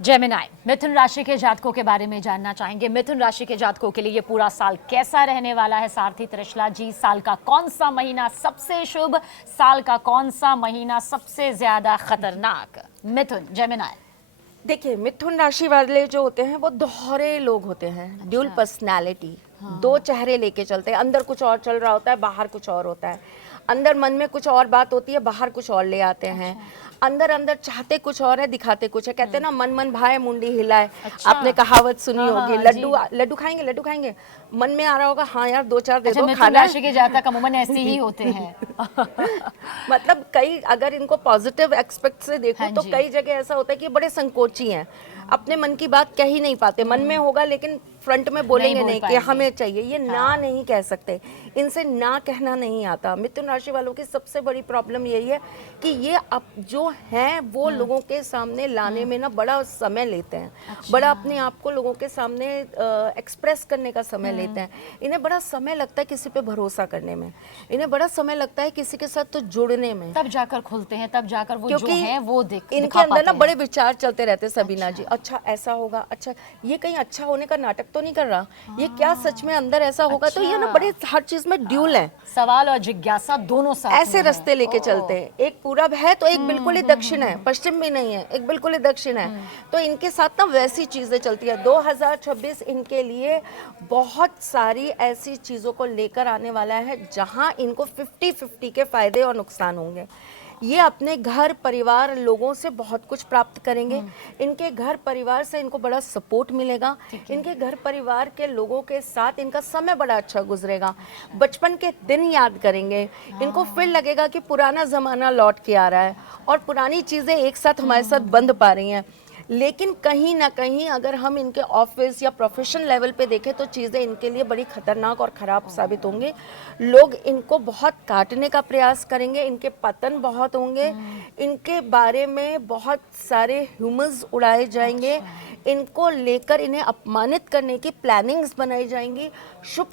Gemini, मिथुन राशि के जातकों के बारे में जानना चाहेंगे। मिथुन राशि के जातकों के लिए ये पूरा साल कैसा रहने वाला है? सारथी त्रिशला जी, साल का कौन सा महीना सबसे शुभ, साल का कौन सा महीना सबसे ज्यादा खतरनाक? मिथुन, जेमिनाई। देखिए, मिथुन राशि वाले जो होते हैं वो दोहरे लोग होते हैं, ड्यूल पर्सनालिटी। दो चेहरे लेके चलते हैं, अंदर कुछ और चल रहा होता है, बाहर कुछ और होता है। अंदर मन में कुछ और बात होती है, बाहर कुछ और ले आते हैं। अंदर अंदर चाहते कुछ और है, दिखाते कुछ है। कहते हैं ना, मन मन भाए मुंडी हिलाए। आपने कहावत सुनी होगी, लड्डू लड्डू खाएंगे, लड्डू खाएंगे। मन में आ रहा होगा, हाँ यार 2-4 दे दो, मिथुन खाना है। राशि के जातक अमूमन ऐसे ही होते हैं। मतलब कई, अगर इनको पॉजिटिव एक्सपेक्ट से देखो तो कई जगह ऐसा होता है कि बड़े संकोची हैं, अपने मन की बात कह ही नहीं पाते। मन में होगा लेकिन फ्रंट में बोलेंगे नहीं कि हमें चाहिए, ये ना नहीं कह सकते, इनसे ना कहना नहीं आता। मिथुन राशि वालों की सबसे बड़ी प्रॉब्लम यही है कि ये अब जो हैं वो लोगों के सामने लाने में ना बड़ा समय लेते हैं। बड़ा अपने आप को लोगों के सामने एक्सप्रेस करने का समय लेते हैं। इन्हें बड़ा समय लगता है किसी पे भरोसा करने में, इन्हें बड़ा समय लगता है किसी के साथ तो जुड़ने में, तब जाकर खुलते हैं, तब जाकर वो जो है वो इनके अंदर ना बड़े विचार चलते रहते हैं। सबीना जी, अच्छा ऐसा होगा, अच्छा ये कहीं अच्छा होने का नाटक तो नहीं कर रहा, ये क्या सच में अंदर ऐसा होगा। तो ये ना बड़े हर चीज में ड्यूल है, सवाल और जिज्ञासा दोनों साथ ऐसे रास्ते लेके चलते हैं। एक पूरब है तो एक बिल्कुल ही दक्षिण है, पश्चिम भी नहीं है, एक बिल्कुल ही दक्षिण है। तो इनके साथ ना वैसी चीजें चलती है। 2026 इनके लिए बहुत सारी ऐसी चीजों को लेकर आने वाला है जहां इनको 50-50 के फायदे और नुकसान होंगे। ये अपने घर परिवार लोगों से बहुत कुछ प्राप्त करेंगे। इनके घर परिवार से इनको बड़ा सपोर्ट मिलेगा। इनके घर परिवार के लोगों के साथ इनका समय बड़ा अच्छा गुजरेगा। बचपन के दिन याद करेंगे, इनको फिर लगेगा कि पुराना ज़माना लौट के आ रहा है और पुरानी चीज़ें एक साथ हमारे साथ बंध पा रही हैं। लेकिन कहीं ना कहीं अगर हम इनके ऑफिस या प्रोफेशन लेवल पे देखें तो चीज़ें इनके लिए बड़ी खतरनाक और ख़राब साबित होंगी। लोग इनको बहुत काटने का प्रयास करेंगे, इनके पतन बहुत होंगे, इनके बारे में बहुत सारे ह्यूमर्स उड़ाए जाएंगे। इनको लेकर इन्हें अपमानित करने की प्लानिंग्स बनाई जाएंगी। शुभ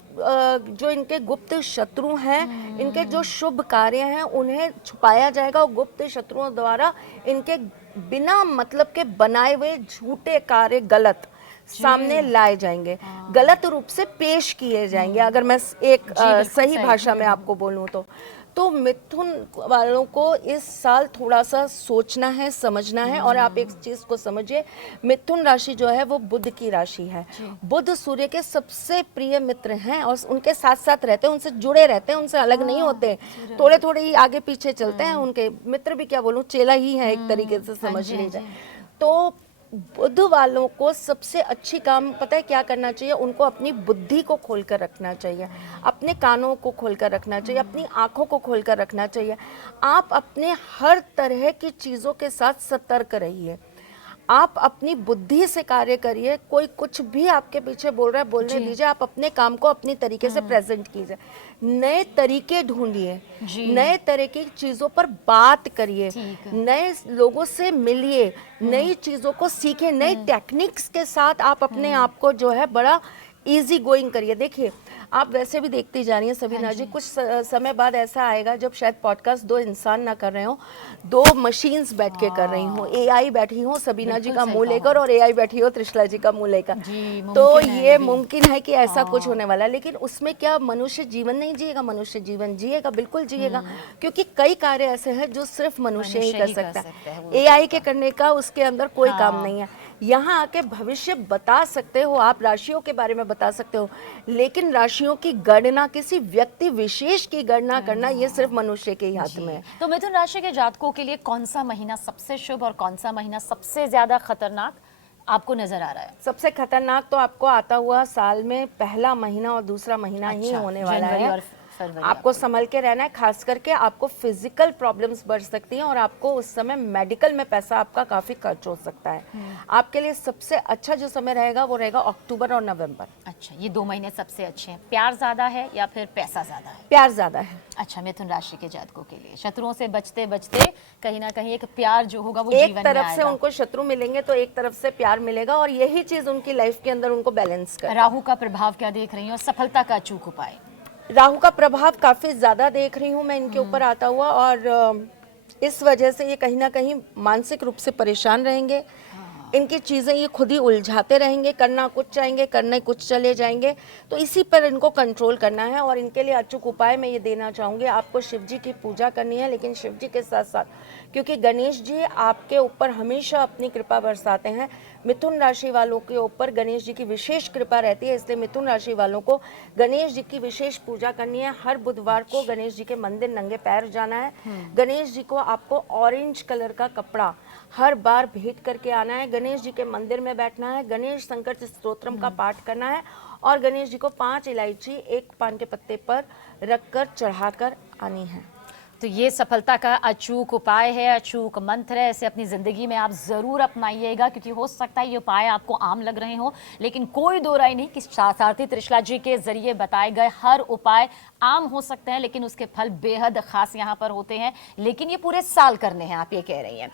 जो इनके गुप्त शत्रु हैं, इनके जो शुभ कार्य हैं उन्हें छुपाया जाएगा और गुप्त शत्रुओं द्वारा इनके बिना मतलब के बनाए हुए झूठे कार्य गलत सामने लाए जाएंगे, गलत रूप से पेश किए जाएंगे। अगर मैं एक सही भाषा में आपको बोलूं तो मिथुन वालों को इस साल थोड़ा सा सोचना है, समझना है। और आप एक चीज को समझिए, मिथुन राशि जो है वो बुध की राशि है। बुध सूर्य के सबसे प्रिय मित्र हैं और उनके साथ साथ रहते हैं, उनसे जुड़े रहते हैं, उनसे अलग नहीं होते। थोड़े थोड़े ही आगे पीछे चलते हैं। उनके मित्र भी क्या बोलूं, चेला ही है एक तरीके से, समझ लीजिए। तो बुध वालों को सबसे अच्छी काम पता है क्या करना चाहिए? उनको अपनी बुद्धि को खोलकर रखना चाहिए, अपने कानों को खोलकर रखना चाहिए, अपनी आंखों को खोलकर रखना चाहिए। आप अपने हर तरह की चीज़ों के साथ सतर्क रहिए। आप अपनी बुद्धि से कार्य करिए। कोई कुछ भी आपके पीछे बोल रहा है, बोलने दीजिए। आप अपने काम को अपनी तरीके से प्रेजेंट कीजिए। नए तरीके ढूंढिए, नए तरह की चीज़ों पर बात करिए, नए लोगों से मिलिए, नई चीज़ों को सीखें, नई टेक्निक्स के साथ आप अपने आप को जो है बड़ा इजी गोइंग करिए। देखिए, आप वैसे भी देखती जा रही हैं सबीना जी, कुछ समय बाद ऐसा आएगा जब शायद पॉडकास्ट दो इंसान ना कर रहे हो, दो मशीन्स बैठ के कर रही हो। एआई बैठी हो सबीना जी का मुंह लेकर और एआई बैठी हो त्रिशला जी का मुंह लेकर। तो ये मुमकिन है कि ऐसा कुछ होने वाला है। लेकिन उसमें क्या मनुष्य जीवन नहीं जिएगा? मनुष्य जीवन जिएगा, बिल्कुल जिएगा, क्योंकि कई कार्य ऐसे हैं जो सिर्फ मनुष्य ही कर सकता है। एआई के करने का उसके अंदर कोई काम नहीं है। यहाँ आके भविष्य बता सकते हो आप, राशियों के बारे में बता सकते हो, लेकिन राशियों की गणना, किसी व्यक्ति विशेष की गणना करना, ये सिर्फ मनुष्य के ही हाथ में है। तो मिथुन राशि के जातकों के लिए कौन सा महीना सबसे शुभ और कौन सा महीना सबसे ज्यादा खतरनाक आपको नजर आ रहा है? सबसे खतरनाक तो आपको आता हुआ साल में पहला महीना और दूसरा महीना ही होने वाला है। आपको संभल के रहना है। खास करके आपको फिजिकल प्रॉब्लम्स बढ़ सकती हैं और आपको उस समय मेडिकल में पैसा आपका काफी खर्च हो सकता है। आपके लिए सबसे अच्छा जो समय रहेगा वो रहेगा अक्टूबर और नवंबर। अच्छा, ये 2 महीने सबसे अच्छे हैं। प्यार ज्यादा है या फिर पैसा ज्यादा है? प्यार ज्यादा है। अच्छा, मिथुन राशि के जातकों के लिए शत्रुओं से बचते बचते कहीं ना कहीं एक प्यार जो होगा वो जीवन में आएगा। एक तरफ से उनको शत्रु मिलेंगे तो एक तरफ से प्यार मिलेगा और यही चीज उनकी लाइफ के अंदर उनको बैलेंस कर। राहु का प्रभाव क्या देख रही है और सफलता का अचूक उपाय? राहु का प्रभाव काफी ज्यादा देख रही हूँ मैं इनके ऊपर आता हुआ, और इस वजह से ये कहीं ना कहीं मानसिक रूप से परेशान रहेंगे। इनकी चीज़ें ये खुद ही उलझाते रहेंगे, करना कुछ चाहेंगे, करने कुछ चले जाएंगे। तो इसी पर इनको कंट्रोल करना है और इनके लिए अचूक उपाय मैं ये देना चाहूँगी। आपको शिव जी की पूजा करनी है, लेकिन शिव जी के साथ साथ, क्योंकि गणेश जी आपके ऊपर हमेशा अपनी कृपा बरसाते हैं, मिथुन राशि वालों के ऊपर गणेश जी की विशेष कृपा रहती है, इसलिए मिथुन राशि वालों को गणेश जी की विशेष पूजा करनी है। हर बुधवार को गणेश जी के मंदिर नंगे पैर जाना है। गणेश जी को आपको ऑरेंज कलर का कपड़ा हर बार भेंट करके आना है। गणेश जी के मंदिर में बैठना है, गणेश संकट स्तोत्रम का पाठ करना है और गणेश जी को 5 इलायची एक पान के पत्ते पर रखकर चढ़ाकर आनी है। तो ये सफलता का अचूक उपाय है, अचूक मंत्र है। इसे अपनी ज़िंदगी में आप ज़रूर अपनाइएगा, क्योंकि हो सकता है ये उपाय आपको आम लग रहे हो, लेकिन कोई दो राय नहीं कि सारथी त्रिशला जी के जरिए बताए गए हर उपाय आम हो सकते हैं, लेकिन उसके फल बेहद खास यहाँ पर होते हैं। लेकिन ये पूरे साल करने हैं, आप ये कह रही हैं।